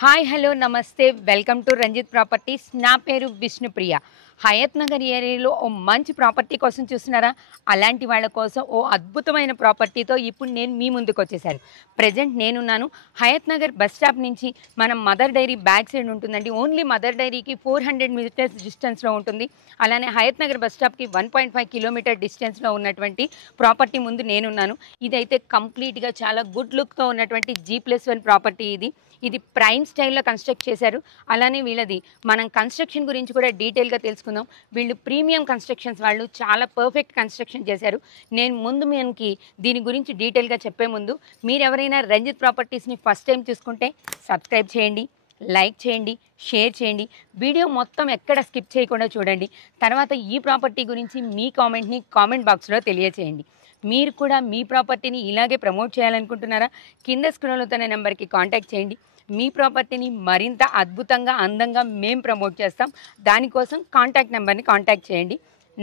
Hi hello నమస్తే welcome to Ranjith properties. నా పేరు విష్ణుప్రియ. హయత్ నగర్ ఏరియాలో ఓ మంచి ప్రాపర్టీ కోసం చూస్తున్నారా? అలాంటి వాళ్ళ కోసం ఓ అద్భుతమైన ప్రాపర్టీతో ఇప్పుడు నేను మీ ముందుకు వచ్చేసాను. ప్రజెంట్ నేనున్నాను హయత్ నగర్ బస్ స్టాప్ నుంచి మనం మదర్ డైరీ బ్యాక్ సైడ్ ఉంటుందండి. ఓన్లీ మదర్ డైరీకి 400 మీటర్స్ డిస్టెన్స్లో ఉంటుంది. అలానే హయత్ నగర్ బస్ స్టాప్కి 1.5 కిలోమీటర్ డిస్టెన్స్లో ఉన్నటువంటి ప్రాపర్టీ ముందు నేనున్నాను. ఇదైతే కంప్లీట్గా చాలా గుడ్ లుక్తో ఉన్నటువంటి G+1 ప్రాపర్టీ. ఇది ప్రైమ్ స్టైల్లో కన్స్ట్రక్ట్ చేశారు. అలానే వీళ్ళది మనం కన్స్ట్రక్షన్ గురించి కూడా డీటెయిల్గా తెలుసుకుందాం. వీళ్ళు ప్రీమియం కన్స్ట్రక్షన్స్ వాళ్ళు చాలా పర్ఫెక్ట్ కన్స్ట్రక్షన్ చేశారు. నేను ముందు మనకి దీని గురించి డీటెయిల్గా చెప్పే ముందు మీరు ఎవరైనా రంజిత్ ప్రాపర్టీస్ని ఫస్ట్ టైం చూసుకుంటే సబ్స్క్రైబ్ చేయండి, లైక్ చేయండి, షేర్ చేయండి. వీడియో మొత్తం ఎక్కడ స్కిప్ చేయకుండా చూడండి. తర్వాత ఈ ప్రాపర్టీ గురించి మీ కామెంట్ని కామెంట్ బాక్స్లో తెలియచేయండి. మీరు కూడా మీ ప్రాపర్టీని ఇలాగే ప్రమోట్ చేయాలనుకుంటున్నారా? కింద స్క్రోల్ అవుతున్న నెంబర్కి కాంటాక్ట్ చేయండి. మీ ప్రాపర్టీని మరింత అద్భుతంగా అందంగా మేము ప్రమోట్ చేస్తాం. దానికోసం కాంటాక్ట్ నెంబర్ని కాంటాక్ట్ చేయండి.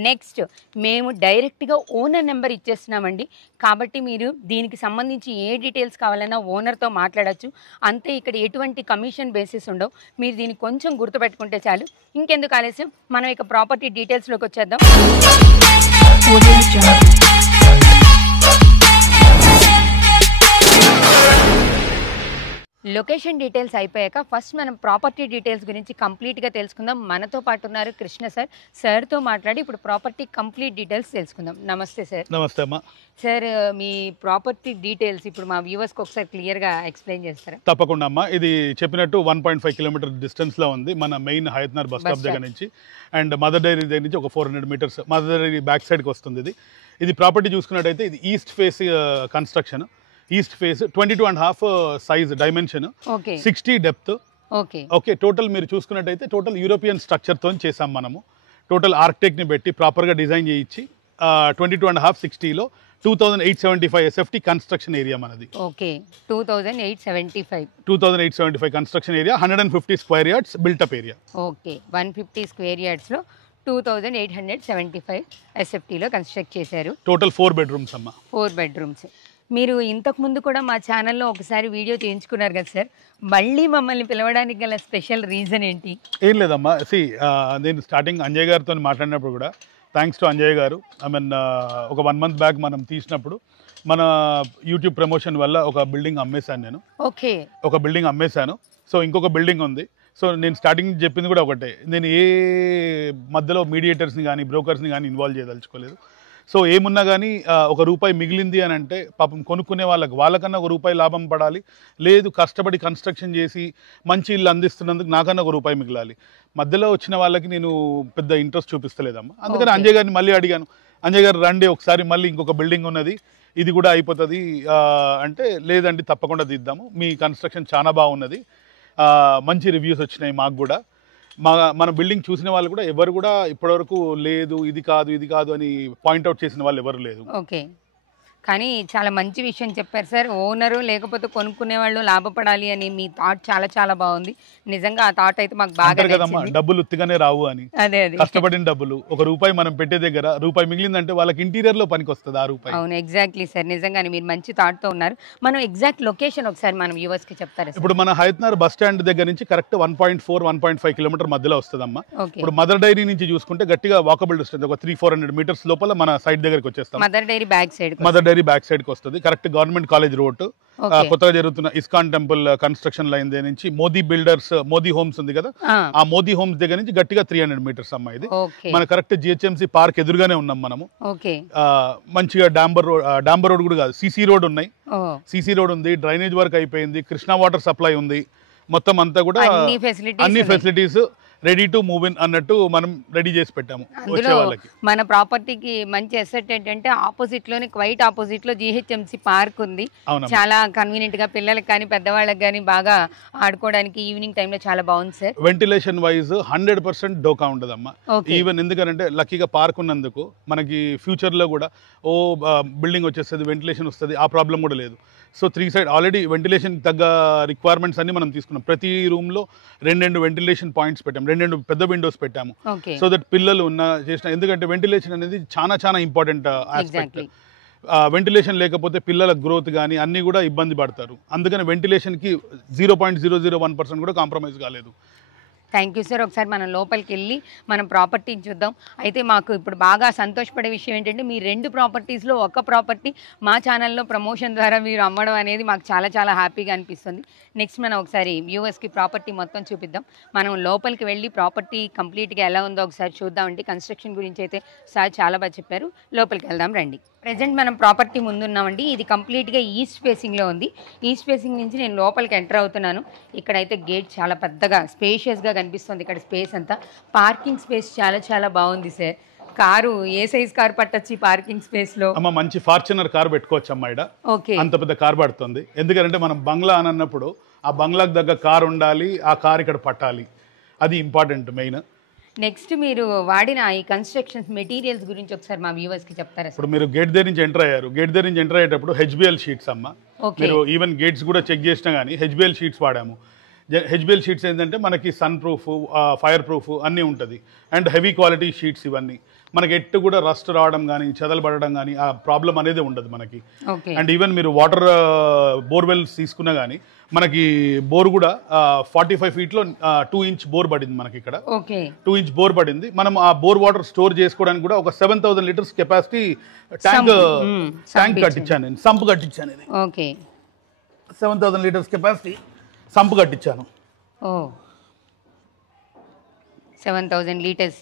నెక్స్ట్ మేము డైరెక్ట్గా ఓనర్ నెంబర్ ఇచ్చేస్తున్నామండి. కాబట్టి మీరు దీనికి సంబంధించి ఏ డీటెయిల్స్ కావాలన్నా ఓనర్తో మాట్లాడచ్చు. అంతే, ఇక్కడ ఎటువంటి కమిషన్ బేసిస్ ఉండవు. మీరు దీన్ని కొంచెం గుర్తుపెట్టుకుంటే చాలు. ఇంకెందుకు ఆలస్యం, మనం ఇక ప్రాపర్టీ డీటెయిల్స్లోకి వచ్చేద్దాం. లొకేషన్ డీటెయిల్స్ అయిపోయాక ఫస్ట్ మనం ప్రాపర్టీ డీటెయిల్స్ గురించి కంప్లీట్గా తెలుసుకుందాం. మనతో పాటు ఉన్నారు కృష్ణ సార్. సార్తో మాట్లాడి ఇప్పుడు ప్రాపర్టీ కంప్లీట్ డీటెయిల్స్ తెలుసుకుందాం. నమస్తే సార్. నమస్తే అమ్మా. సార్, మీ ప్రాపర్టీ డీటెయిల్స్ ఇప్పుడు మా వ్యూవర్స్కి ఒకసారి క్లియర్గా ఎక్స్ప్లెయిన్ చేస్తారా? తప్పకుండా అమ్మా. ఇది చెప్పినట్టు 1.5 కిలోమీటర్ డిస్టెన్స్లో ఉంది మన main Hayath Nagar bus stop దగ్గర నుంచి. అండ్ మదర్ డైరీ దగ్గర నుంచి ఒక 400 మీటర్స్ మదర్ డైరీ బ్యాక్ సైడ్కి వస్తుంది. ఇది ప్రాపర్టీ చూసుకున్నట్టయితే ఇది east face construction. East face 22.5 size dimension, 60 depth. Okay, total మీరు చూసుకున్నట్టయితే టోటల్ యూరోపియన్ స్ట్రక్చర్తో చేసాం మనము. టోటల్ ఆర్కిటెక్ట్ని పెట్టి ప్రాపర్గా డిజైన్ చేయించి 22.5 60లో 2875 SFT కన్స్ట్రక్షన్ ఏరియా మనది. ఓకే, 2875 construction area, 150 square yards built up area. ఓకే, 150 స్క్వేర్ యార్డ్స్లో 2875 SFTలో కన్స్ట్రక్ట్ చేశారు. టోటల్ 4 బెడ్రూమ్స్ అమ్మా. 4 బెడ్రూమ్స్. మీరు ఇంతకుముందు కూడా మా ఛానల్లో ఒకసారి వీడియో చేయించుకున్నారు కదా సార్, మళ్ళీ మమ్మల్ని పిలవడానికి గల స్పెషల్ రీజన్ ఏంటి? ఏం లేదమ్మా, నేను స్టార్టింగ్ అంజయ్ గారితో మాట్లాడినప్పుడు కూడా థ్యాంక్స్ టు అంజయ్ గారు. ఒక 1 month బ్యాక్ మనం తీసినప్పుడు మన యూట్యూబ్ ప్రమోషన్ వల్ల ఒక బిల్డింగ్ అమ్మేశాను నేను. ఓకే, ఒక బిల్డింగ్ అమ్మేశాను. సో ఇంకొక బిల్డింగ్ ఉంది. సో నేను స్టార్టింగ్ చెప్పింది కూడా ఒకటే, నేను ఏ మధ్యలో మీడియేటర్స్ని కానీ బ్రోకర్స్ని కానీ ఇన్వాల్వ్ చేయదలుచుకోలేదు. సో ఏమున్నా కానీ ఒక రూపాయి మిగిలింది అని అంటే పాపం కొనుక్కునే వాళ్ళకన్నా ఒక రూపాయి లాభం పడాలి. లేదు, కష్టపడి కన్స్ట్రక్షన్ చేసి మంచి ఇల్లు అందిస్తున్నందుకు నాకన్నా ఒక రూపాయి మిగలాలి. మధ్యలో వచ్చిన వాళ్ళకి నేను పెద్ద ఇంట్రెస్ట్ చూపిస్తలేదమ్మా. అందుకని అంజయ్ గారిని మళ్ళీ అడిగాను, అంజయ్ గారు రండి ఒకసారి, మళ్ళీ ఇంకొక బిల్డింగ్ ఉన్నది, ఇది కూడా అయిపోతుంది అంటే, లేదండి తప్పకుండా తీద్దాము, మీ కన్స్ట్రక్షన్ చాలా బాగున్నది, మంచి రివ్యూస్ వచ్చినాయి మాకు కూడా. మన బిల్డింగ్ చూసిన వాళ్ళు కూడా ఎవరు కూడా ఇప్పటివరకు లేదు ఇది కాదు అని పాయింట్అవుట్ చేసిన వాళ్ళు ఎవరు లేదు. ఓకే, కానీ చాలా మంచి విషయం చెప్పారు సార్. ఓనరు లేకపోతే కొనుక్కునే వాళ్ళు లాభపడాలి అని మీ థాట్ చాలా చాలా బాగుంది. నిజంగా ఆ థాట్ అయితే మాకు బాగా కదమ్మా, డబ్బులు ఉత్తిగానే రావు అని. అదే కష్టపడిన డబ్బులు, ఒక రూపాయి మనం పెట్టే దగ్గర రూపాయి మిగిలిందంటే వాళ్ళకి ఇంటీరియర్ లో పనికి వస్తుంది ఆ రూపాయి. అవును, ఎగ్జాక్ట్లీ సార్, నిజంగానే మీరు మంచి థాట్ తో ఉన్నారు. మనం ఎగ్జాక్ట్ లొకేషన్ ఒకసారి మనం వ్యూవర్స్ కి చెప్తారా? ఇప్పుడు మన హయత్ నగర్ బస్ స్టాండ్ దగ్గర నుంచి కరెక్ట్ 1.5 కిలోమీటర్ మధ్యలో వస్తుందమ్మా. ఇప్పుడు మదర్ డైరీ నుంచి చూసుకుంటే గట్టిగా వాకబుల్ డిస్టెన్స్ ఒక 300-400 మీటర్స్ లోపల మన సైడ్ దగ్గరికి వచ్చేస్తాం. మదర్ డైరీ బ్యాక్ సైడ్ కి వస్తుంది. కరెక్ట్ గవర్నమెంట్ కాలేజ్ రోడ్, కొత్తగా జరుగుతున్న ఇస్కాన్ టెంపుల్ కన్స్ట్రక్షన్ లైన్ దగ్గర నుంచి మోదీ బిల్డర్స్, మోదీ హోమ్స్ ఉంది కదా, ఆ మోదీ హోమ్స్ దగ్గర నుంచి గట్టిగా 300 మీటర్స్ అమ్మా. ఇది మన కరెక్ట్ GHMC పార్క్ ఎదురుగానే ఉన్నాం మనము. మంచిగా డాంబర్ రోడ్ కూడా కాదు, CC రోడ్ ఉన్నాయి. CC రోడ్ ఉంది, డ్రైనేజ్ వర్క్ అయిపోయింది, కృష్ణా వాటర్ సప్లై ఉంది, మొత్తం అంతా కూడా అన్ని facilities ready to move in అన్నట్టు మనం రెడీ చేసి పెట్టాము వచ్చే వాళ్ళకి. మన ప్రాపర్టీకి మంచి అసెట్ ఏంటంటే ఆపోజిట్ లోనే క్వైట్ ఆపోజిట్ లో GHMC పార్క్ ఉంది. చాలా కన్వీనియంట్ గా పిల్లలకి కానీ పెద్దవాళ్ళకి కానీ బాగా ఆడుకోవడానికి ఈవినింగ్ టైంలో చాలా బాగుంది సార్. వెంటిలేషన్ వైజ్ 100% డోకా ఉండదమ్మా. ఈవెన్ ఎందుకంటే లక్కీగా పార్క్ ఉన్నందుకు మనకి ఫ్యూచర్ లో కూడా బిల్డింగ్ వచ్చేస్తుంది, వెంటిలేషన్ వస్తుంది, ఆ ప్రాబ్లం కూడా లేదు. సో 3 సైడ్ ఆల్రెడీ వెంటిలేషన్ తగ్గ రిక్వైర్మెంట్స్ అన్ని మనం తీసుకున్నాం. ప్రతి రూమ్ లో 2 వెంటిలేషన్ పాయింట్స్ పెట్టాము, 2 పెద్ద విండోస్ పెట్టాము. సో దట్ పిల్లలు చేసిన, ఎందుకంటే వెంటిలేషన్ అనేది చాలా చాలా ఇంపార్టెంట్ ఆస్పెక్ట్. వెంటిలేషన్ లేకపోతే పిల్లల గ్రోత్ కానీ అన్నీ కూడా ఇబ్బంది పడతారు. అందుకని వెంటిలేషన్కి 0.001% కూడా కాంప్రమైజ్ కాలేదు. Thank you sir. ఒకసారి మనం లోపలికి వెళ్ళి మనం ప్రాపర్టీని చూద్దాం. అయితే మాకు ఇప్పుడు బాగా సంతోషపడే విషయం ఏంటంటే మీ 2 ప్రాపర్టీస్లో ఒక ప్రాపర్టీ మా ఛానల్లో ప్రమోషన్ ద్వారా మీరు అమ్మడం అనేది మాకు చాలా చాలా హ్యాపీగా అనిపిస్తుంది. నెక్స్ట్ మనం ఒకసారి వ్యూవర్స్కి ప్రాపర్టీ మొత్తం చూపిద్దాం. మనం లోపలికి వెళ్ళి ప్రాపర్టీ కంప్లీట్గా ఎలా ఉందో ఒకసారి చూద్దామండి. కన్స్ట్రక్షన్ గురించి అయితే సార్ చాలా బాగా చెప్పారు. లోపలికి వెళ్దాం రండి. ప్రజెంట్ మనం ప్రాపర్టీ ముందున్నామండి. ఇది కంప్లీట్గా ఈస్ట్ ఫేసింగ్లో ఉంది. ఈస్ట్ ఫేసింగ్ నుంచి నేను లోపలికి ఎంటర్ అవుతున్నాను. ఇక్కడైతే గేట్ చాలా పెద్దగా స్పేషియస్గా కనిపిస్తుంది. ఇక్కడ స్పేస్ అంతా పార్కింగ్ స్పేస్ చాలా చాలా బాగుంది సార్. కారు ఏ సైజ్ కార్ పట్టొచ్చు పార్కింగ్ స్పేస్ లో? అమ్మ మంచి ఫార్చునర్ కార్ పెట్టుకోవచ్చు అమ్మా. ఇక్కడ ఓకే, అంత పెద్ద కార్ పడుతుంది. ఎందుకంటే మనం బంగ్లా అని అన్నప్పుడు ఆ బంగ్లాకు దగ్గర కార్ ఉండాలి, ఆ కార్ ఇక్కడ పట్టాలి, అది ఇంపార్టెంట్ మెయిన్. నెక్స్ట్ మీరు వాడిన ఈ కన్స్ట్రక్షన్స్ మెటీరియల్స్ గురించి ఒకసారి మా వ్యూవర్స్ కి చెప్తారా? ఇప్పుడు మీరు గేట్ దగ్గర నుంచి ఎంటర్ అయ్యారు. గేట్ దగ్గర నుంచి ఎంటర్ అయ్యేటప్పుడు హెచ్బిఎల్ షీట్స్ అమ్మ. మీరు ఈవెన్ గేట్స్ కూడా చెక్ చేసినా కానీ హెచ్బిఎల్ షీట్స్ వాడాము. హెచ్బిఎల్ షీట్స్ ఏంటంటే మనకి సన్ ప్రూఫ్, ఫైర్ ప్రూఫ్ అన్నీ ఉంటుంది. అండ్ హెవీ క్వాలిటీ షీట్స్ ఇవన్నీ మనకి ఎట్టు కూడా రస్ట్ రావడం కానీ చెదలు పడడం కానీ ఆ ప్రాబ్లం అనేది ఉండదు మనకి. అండ్ ఈవెన్ మీరు వాటర్ బోర్వెల్స్ తీసుకున్నా కానీ మనకి బోర్ కూడా 45 feet 2 inch బోర్ పడింది మనకి ఇక్కడ. 2 inch బోర్ పడింది. మనం ఆ బోర్ వాటర్ స్టోర్ చేసుకోవడానికి కూడా ఒక 7,000 liters కెపాసిటీ ట్యాంక్ కట్టించాను నేను. సంప్ కట్టించాను. ఇది 7,000 liters కెపాసిటీ సంప్ కట్టించాను. 7,000 liters.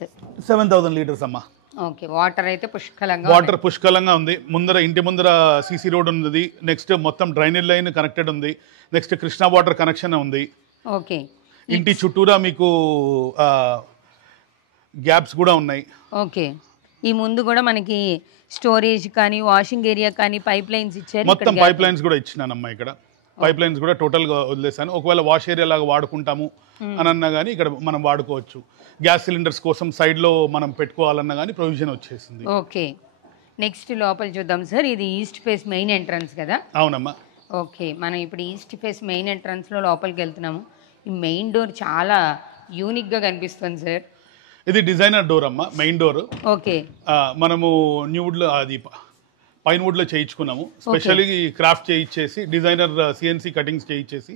7,000 liters అమ్మా. ఓకే, వాటర్ అయితే పుష్కలంగా ఉంది. ముందర ఇంటి ముందర సీసీ రోడ్ ఉంది. నెక్స్ట్ మొత్తం డ్రైనేజ్ లైన్ కనెక్టెడ్ ఉంది. నెక్స్ట్ కృష్ణా వాటర్ కనెక్షన్ ఉంది. ఓకే, ఇంటి చుట్టూరా మీకు గ్యాప్స్ కూడా ఉన్నాయి. ఓకే, ఈ ముందు కూడా మనకి స్టోరేజ్ కానీ వాషింగ్ ఏరియా కానీ పైప్ లైన్స్ ఇచ్చారు. మొత్తం పైప్ లైన్స్ కూడా ఇచ్చినానమ్మా. ఇక్కడ పైప్ లైన్స్ కూడా టోటల్గా వదిలేసాను. ఒకవేళ వాష్ ఏరియా లాగా వాడుకుంటాము అని అన్నా కానీ ఇక్కడ మనం వాడుకోవచ్చు. గ్యాస్ సిలిండర్స్ కోసం సైడ్లో మనం పెట్టుకోవాలన్నా కానీ ప్రొవిజన్ వచ్చేసింది. ఓకే, నెక్స్ట్ లోపల చూద్దాం సార్. ఇది ఈస్ట్ ఫేస్ మెయిన్ ఎంట్రన్స్ కదా? అవునమ్మా. ఓకే, మనం ఇప్పుడు ఈస్ట్ ఫేస్ మెయిన్ ఎంట్రన్స్లో లోపలికి వెళ్తున్నాము. ఈ మెయిన్ డోర్ చాలా యూనిక్గా కనిపిస్తుంది సార్. ఇది డిజైనర్ డోర్ అమ్మా, మెయిన్ డోర్. ఓకే, మనము న్యూవుడ్లో అది పైన్ వుడ్లో చేయించుకున్నాము. స్పెషల్లీ క్రాఫ్ట్ చేయించేసి డిజైనర్ సిఎన్సి కటింగ్స్ చేయించేసి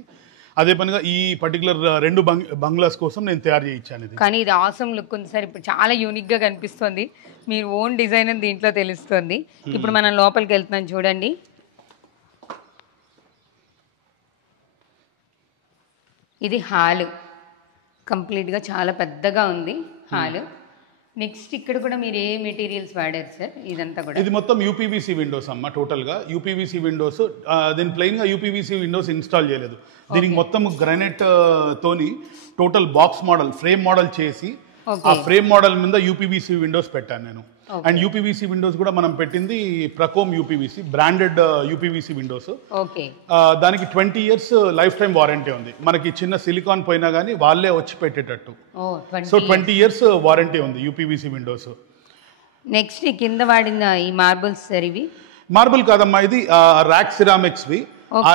అదే పనిగా ఈ పర్టికులర్ 2 బంగ్లాస్ కోసం నేను తయారు చేయించాను. ఇది కానీ ఇది ఆసమ్ లుక్ ఉంది సార్. ఇప్పుడు చాలా యూనిక్గా కనిపిస్తుంది. మీరు ఓన్ డిజైన్ అని దీంట్లో తెలుస్తుంది. ఇప్పుడు మనం లోపలికి వెళ్తున్నాం చూడండి. ఇది హాల్. కంప్లీట్గా చాలా పెద్దగా ఉంది హాల్. నెక్స్ట్ ఇక్కడ కూడా మీరు ఏ మెటీరియల్స్ వాడారు సార్? ఇదంతా కూడా ఇది మొత్తం యూపీవీసీ విండోస్ అమ్మ. టోటల్గా యూపీవీసీ విండోస్. దీని ప్లెయిన్గా యూపీవీసీ విండోస్ ఇన్స్టాల్ చేయలేదు. దీనికి మొత్తం గ్రానైట్ తోని total box model frame model చేసి ఆ ఫ్రేమ్ మోడల్ మీద యూపీవీసీ విండోస్ పెట్టాను నేను. అండ్ యూపీవీసీ విండోస్ కూడా మనం పెట్టింది ప్రకోమ్ యూపీవీసీ బ్రాండెడ్ యూపీవీసీ విండోస్. దానికి 20 years లైఫ్ టైం వారంటీ ఉంది. మనకి చిన్న సిలికాన్ పోయినా కానీ వాళ్ళే వచ్చి పెట్టేటట్టు. సో 20 years వారంటీ ఉంది యూపీవీసీ విండోస్. నెక్స్ట్ కింద వాడిన ఈ మార్బుల్స్ సార్? ఇవి మార్బుల్ కాదమ్మా, ఇది ర్యాక్ సిరామిక్స్ వి,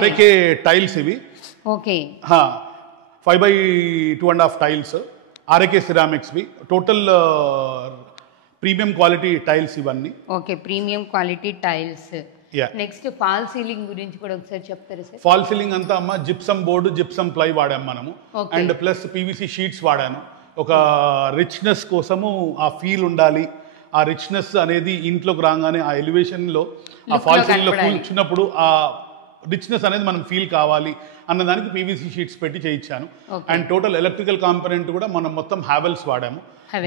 RAK టైల్స్ ఇవి. Okay, 5x2.5 tiles RAK ceramics వి. టోటల్ ప్రీమియం క్వాలిటీ టైల్స్ ఇవన్నీ. Okay, premium quality tiles. Next fall ceiling గురించి కూడా ఒకసారి చెప్తారా సార్? ఫాల్ సీలింగ్ అంతా అమ్మ జిప్సమ్ బోర్డు, జిప్సమ్ ప్లై వాడాము మనము. అండ్ ప్లస్ పీవీసీ షీట్స్ వాడాను. ఒక రిచ్నెస్ కోసము ఆ ఫీల్ ఉండాలి. ఆ రిచ్నెస్ అనేది ఇంట్లోకి రాగానే ఆ ఎలివేషన్లో ఆ ఫాల్ సీలింగ్లో కూర్చున్నప్పుడు ఆ రిచ్నెస్ అనేది మనం ఫీల్ కావాలి అన్నదానికి పీవీసీ షీట్స్ పెట్టి చేయించాను. అండ్ టోటల్ ఎలక్ట్రికల్ కాంపోనెంట్ కూడా మనం మొత్తం హ్యావెల్స్ వాడాము.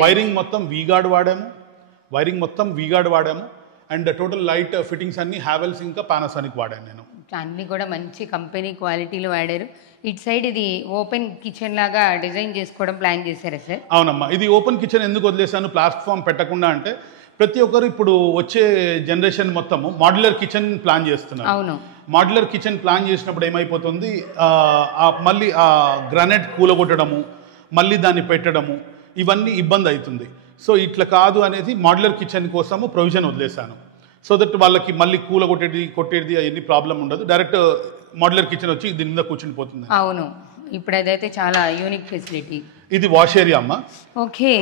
వైరింగ్ మొత్తం వీగార్డ్ వాడాము. అండ్ టోటల్ లైట్ ఫిట్టింగ్స్ అన్ని హ్యావెల్స్ ఇంకా పానాసోనిక్ వాడాను నేను. అన్ని కూడా మంచి కంపెనీ క్వాలిటీలో వాడారు. ఇటు సైడ్ ఇది ఓపెన్ కిచెన్ లాగా డిజైన్ చేసుకోవడం ప్లాన్ చేశారా సార్? అవునమ్మా, ఇది ఓపెన్ కిచెన్ ఎందుకు వదిలేసాను ప్లాట్ఫామ్ పెట్టకుండా అంటే ప్రతి ఒక్కరు ఇప్పుడు వచ్చే జనరేషన్ మొత్తము మాడ్యులర్ కిచెన్ ప్లాన్ చేస్తున్నారు. అవును, మాడ్యులర్ కిచెన్ ప్లాన్ చేసినప్పుడు ఏమైపోతుంది, మళ్ళీ ఆ గ్రానైట్ కూలగొట్టడము, మళ్ళీ దాన్ని పెట్టడము, ఇవన్నీ ఇబ్బంది అవుతుంది. సో ఇట్లా కాదు అనేది మాడ్యులర్ కిచెన్ కోసము ప్రొవిజన్ వదిలేశాను. సో దట్ వాళ్ళకి మళ్ళీ కొట్టేది అవన్నీ ప్రాబ్లం ఉండదు. డైరెక్ట్ మాడ్యులర్ కిచెన్ వచ్చి దీని మీద కూర్చుని పోతుంది. అవును, ఇప్పుడు అదైతే చాలా యూనిక్ ఫెసిలిటీ. ఇది వాష్ ఏరియా అమ్మ. ఓకే,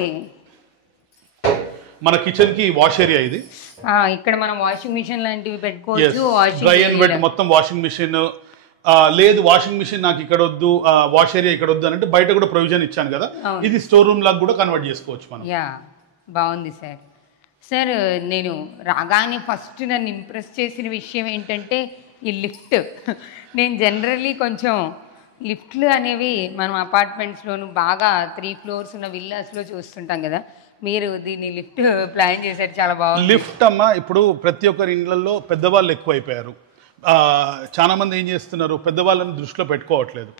మన కిచెన్ కి వాష్ ఏరియా ఇది. ఇక్కడ మనం వాషింగ్ మిషన్ లాంటివి పెట్టుకోవచ్చు. డ్రై అండ్ వెట్ మొత్తం వాషింగ్ మిషన్. లేదు వాషింగ్ మిషన్ నాకు ఇక్కడ వద్దు, వాష్ ఏరియా ఇక్కడ వద్దు అంటే బయట కూడా ప్రొవిజన్ ఇచ్చాను కదా, ఇది స్టోర్ రూమ్ లాగా కూడా కన్వర్ట్ చేసుకోవచ్చు మనం. బాగుంది సార్. సార్ నేను రాగానే ఫస్ట్ నన్ను ఇంప్రెస్ చేసిన విషయం ఏంటంటే ఈ లిఫ్ట్. నేను జనరల్లీ కొంచెం లిఫ్ట్లు అనేవి మనం అపార్ట్మెంట్స్లోను బాగా 3 floors ఉన్న విల్లాస్లో చూస్తుంటాం కదా, మీరు దీన్ని లిఫ్ట్ ప్లాన్ చేశారు, చాలా బాగుంది. లిఫ్ట్ అమ్మ ఇప్పుడు ప్రతి ఒక్కరి ఇళ్లలో పెద్దవాళ్ళు ఎక్కువైపోయారు. చాలా మంది ఏం చేస్తున్నారు, పెద్దవాళ్ళని దృష్టిలో పెట్టుకోవట్లేదు.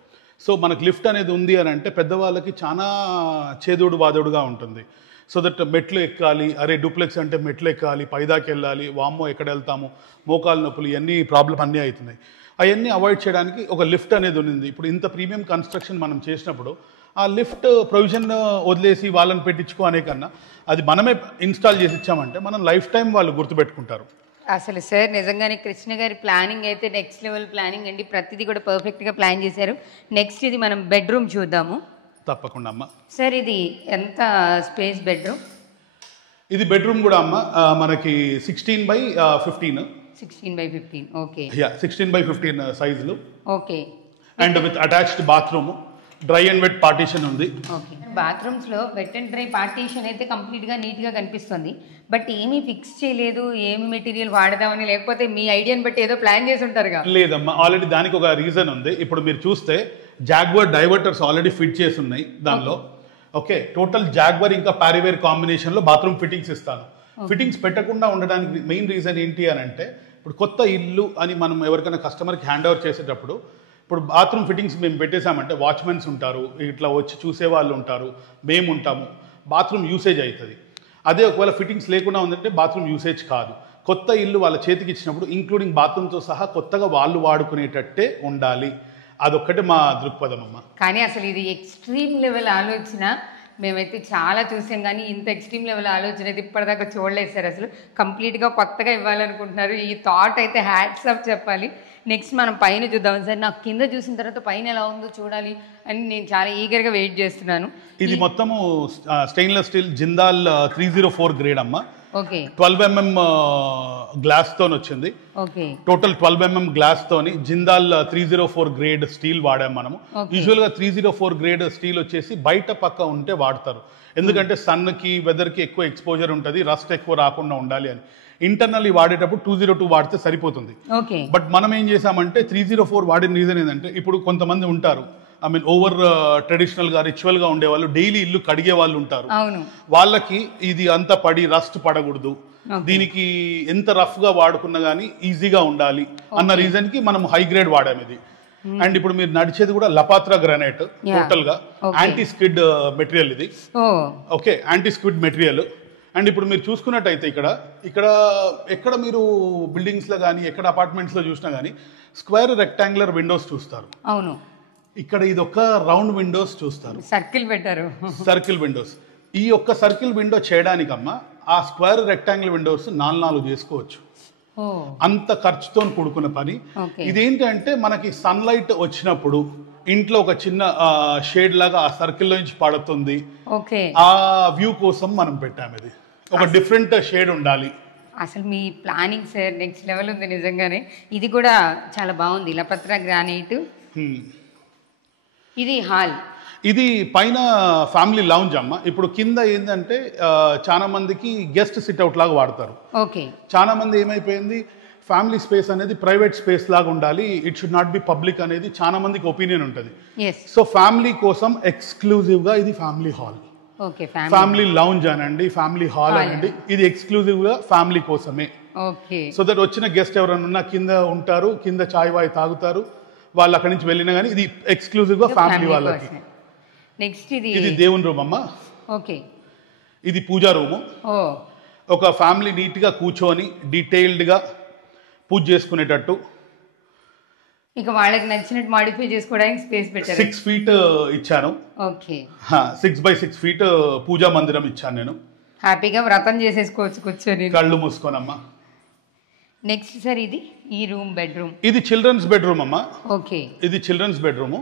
సో మనకు లిఫ్ట్ అనేది ఉంది అని అంటే పెద్దవాళ్ళకి చాలా చేదోడు వాదోడుగా ఉంటుంది. సో దట్ మెట్లు ఎక్కాలి, అరే డూప్లెక్స్ అంటే మెట్లు ఎక్కాలి, పైదాకి వెళ్ళాలి, వామ్మో ఎక్కడ వెళ్తాము, మోకాలు నొప్పులు, ఇవన్నీ ప్రాబ్లం అన్నీ అవుతున్నాయి. అవన్నీ అవాయిడ్ చేయడానికి ఒక లిఫ్ట్ అనేది ఉంది. ఇప్పుడు ఇంత ప్రీమియం కన్స్ట్రక్షన్ మనం చేసినప్పుడు ఆ లిఫ్ట్ ప్రొవిజన్ వదిలేసి వాళ్ళని పెట్టించుకో అనే కన్నా అది మనమే ఇన్స్టాల్ చేసి ఇచ్చామంటే మనం లైఫ్ టైం వాళ్ళు గుర్తుపెట్టుకుంటారు. అసలు సార్ నిజంగానే కృష్ణ గారి ప్లానింగ్ అయితే నెక్స్ట్ లెవెల్ ప్లానింగ్ అండి. ప్రతిదీ కూడా పర్ఫెక్ట్గా ప్లాన్ చేశారు. నెక్స్ట్ ఇది మనం బెడ్రూమ్ చూద్దాము. తప్పకుండా అమ్మ. సార్ ఇది ఎంత స్పేస్ బెడ్రూమ్? ఇది బెడ్రూమ్ కూడా అమ్మ మనకి 16x15. 16x15. ఓకే. 16x15 సైజులు. Okay. And with attached bathroom, dry and wet partition ఉంది. ఓకే. బాత్రూమ్స్లో వెట్ అండ్ డ్రై పార్టీషన్ అయితే కంప్లీట్గా నీట్గా కనిపిస్తుంది. బట్ ఏమీ ఫిక్స్ చేయలేదు, ఏమి మెటీరియల్ వాడదామని, లేకపోతే మీ ఐడియాని బట్టి ఏదో ప్లాన్ చేసి ఉంటారుగా? లేదమ్మా, ఆల్రెడీ దానికి ఒక రీజన్ ఉంది. ఇప్పుడు మీరు చూస్తే జాగ్వర్ డైవర్టర్స్ ఆల్రెడీ ఫిట్ చేసి ఉన్నాయి దానిలో. ఓకే, టోటల్ జాగ్వర్ ఇంకా పారివేర్ కాంబినేషన్లో బాత్రూమ్ ఫిట్టింగ్స్ ఇస్తాను. ఫిట్టింగ్స్ పెట్టకుండా ఉండడానికి మెయిన్ రీజన్ ఏంటి అని అంటే, ఇప్పుడు కొత్త ఇల్లు అని మనం ఎవరికైనా కస్టమర్కి హ్యాండ్ ఓవర్ చేసేటప్పుడు ఇప్పుడు బాత్రూమ్ ఫిట్టింగ్స్ మేము పెట్టేశామంటే వాచ్మెన్స్ ఉంటారు, ఇట్లా వచ్చి చూసేవాళ్ళు ఉంటారు, మేము ఉంటాము, బాత్రూమ్ యూసేజ్ అవుతుంది. అదే ఒకవేళ ఫిట్టింగ్స్ లేకుండా ఉందంటే బాత్రూమ్ యూసేజ్ కాదు. కొత్త ఇల్లు వాళ్ళ చేతికి ఇచ్చినప్పుడు ఇంక్లూడింగ్ బాత్రూమ్తో సహా కొత్తగా వాళ్ళు వాడుకునేటట్టే ఉండాలి. అదొక్కటి మా దృక్పథం అమ్మ. కానీ అసలు ఇది ఎక్స్ట్రీమ్ లెవెల్ ఆలోచన. మేమైతే చాలా చూసాం కానీ ఇంత ఎక్స్ట్రీమ్ లెవెల్ ఆలోచన అయితే ఇప్పటిదాకా చూడలేదు సార్. అసలు కంప్లీట్గా కొత్తగా ఇవ్వాలనుకుంటున్నారు. ఈ థాట్ అయితే హ్యాట్స్ ఆఫ్ చెప్పాలి. నెక్స్ట్ మనం పైన చూద్దాం సార్. నాకు కింద చూసిన తర్వాత పైన ఎలా ఉందో చూడాలి అని నేను చాలా ఈగర్గా వెయిట్ చేస్తున్నాను. ఇది మొత్తము స్టెయిన్లెస్ స్టీల్ జిందాల్ 304 గ్రేడ్ అమ్మ. ఓకే. 12 mm గ్లాస్ తోని వచ్చింది. ఓకే. టోటల్ 12 mm గ్లాస్ తోని జిందాల్ 304 గ్రేడ్ స్టీల్ వాడాం మనము. యూజువల్ గా 304 గ్రేడ్ స్టీల్ వచ్చేసి బయట పక్క ఉంటే వాడతారు, ఎందుకంటే సన్ కి వెదర్ కి ఎక్కువ ఎక్స్పోజర్ ఉంటుంది, రస్ట్ ఎక్కువ రాకుండా ఉండాలి అని. ఇంటర్నల్లీ వాడేటప్పుడు 202 వాడితే సరిపోతుంది. బట్ మనం ఏం చేసామంటే 304 వాడిన రీజన్ ఏంటంటే, ఇప్పుడు కొంతమంది ఉంటారు, ఐ మీన్ ఓవర్ ట్రెడిషనల్ గా రిచువల్ గా ఉండేవాళ్ళు, డైలీ ఇల్లు కడిగే వాళ్ళు ఉంటారు. వాళ్ళకి ఇది అంతా పడి రస్ట్ పడకూడదు, దీనికి ఎంత రఫ్ గా వాడుకున్నా గానీ ఈజీగా ఉండాలి అన్న రీజన్ కి మనం హై గ్రేడ్ వాడాము ఇది. అండ్ ఇప్పుడు మీరు నడిచేది కూడా లపాత్రా గ్రానైట్, టోటల్ గా యాంటీ స్కిడ్ మెటీరియల్ ఇది. Okay, anti skid material. And ఇప్పుడు మీరు చూసుకున్నట్టయితే ఇక్కడ ఎక్కడ మీరు బిల్డింగ్స్ లో కానీ ఎక్కడ అపార్ట్మెంట్స్ లో చూసినా కానీ స్క్వేర్ రెక్టాంగులర్ విండోస్ చూస్తారు. అవును. ఇక్కడ ఇది ఒక రౌండ్ విండోస్ చూస్తారు, సర్కిల్ పెట్టారు, సర్కిల్ విండోస్. ఈ ఒక్క సర్కిల్ విండో చేయడానికమ్మా ఆ స్క్వేర్ రెక్టాంగిల్ విండోస్ 4 చేసుకోవచ్చు. అంత ఖర్చుతో కూడుకున్న పని. ఇదేంటంటే మనకి సన్లైట్ వచ్చినప్పుడు ఇంట్లో ఒక చిన్న షేడ్ లాగా ఆ సర్కిల్ నుంచి పడుతుంది, ఆ వ్యూ కోసం మనం పెట్టాము. ఇది ఒక డిఫరెంట్ షేడ్ ఉండాలి. అసలు మీ ప్లానింగ్ సార్ నెక్స్ట్ లెవెల్ ఉంది నిజంగానే. ఇది కూడా చాలా బాగుంది, లపత్రా గ్రానైట్. ఇది హాల్, ఇది పైన ఫ్యామిలీ లౌంజ్ అమ్మ. ఇప్పుడు కింద ఏంటంటే చాలా మందికి గెస్ట్ సిట్అవుట్ లాగా వాడతారు. ఓకే. చాలా మంది ఏమైపోయింది, ఫ్యామిలీ స్పేస్ అనేది ప్రైవేట్ స్పేస్ లాగా ఉండాలి, it should not be public అనేది చాలా మందికి ఒపీనియన్ ఉంటుంది. సో ఫ్యామిలీ కోసం ఎక్స్క్లూజివ్ గా ఇది ఫ్యామిలీ హాల్, ఫ్యామిలీ లౌంజ్ అనండి, ఫ్యామిలీ హాల్ అనండి, ఇది ఎక్స్క్లూజివ్ గా ఫ్యామిలీ కోసమే. సో దట్ వచ్చిన గెస్ట్ ఎవరైనా ఉన్నా కింద ఉంటారు, కింద చాయ్ వాయ్ తాగుతారు, వాళ్ళు అక్కడి నుంచి వెళ్ళినా కానీ ఇది ఎక్స్క్లూజివ్ గా ఫ్యామిలీ వాళ్ళకి. నెక్స్ట్ ఇది దేవుని రూమ్ అమ్మ. ఓకే. ఇది పూజా రూము. ఒక ఫ్యామిలీ నీట్ గా కూర్చొని డీటెయిల్డ్ గా పూజ చేసుకునేటట్టు, ఇక వాళ్ళకి నచ్చినట్టు మాడిఫై చేసుకోవడానికి స్పేస్ పెట్టారు. 6 feet ఇచ్చాను. ఓకే. 6x6 feet పూజా మందిరం ఇచ్చాను నేను. హ్యాపీగా వ్రతం చేసేసుకోవచ్చు కూర్చొని, కళ్ళు మూసుకోనమ్మా. నెక్స్ట్ సార్ ఇది ఈ రూమ్ బెడ్రూమ్. ఇది చిల్డ్రన్స్ బెడ్రూమ్ అమ్మా. ఓకే. ఇది చిల్డ్రన్స్ బెడ్రూమ్.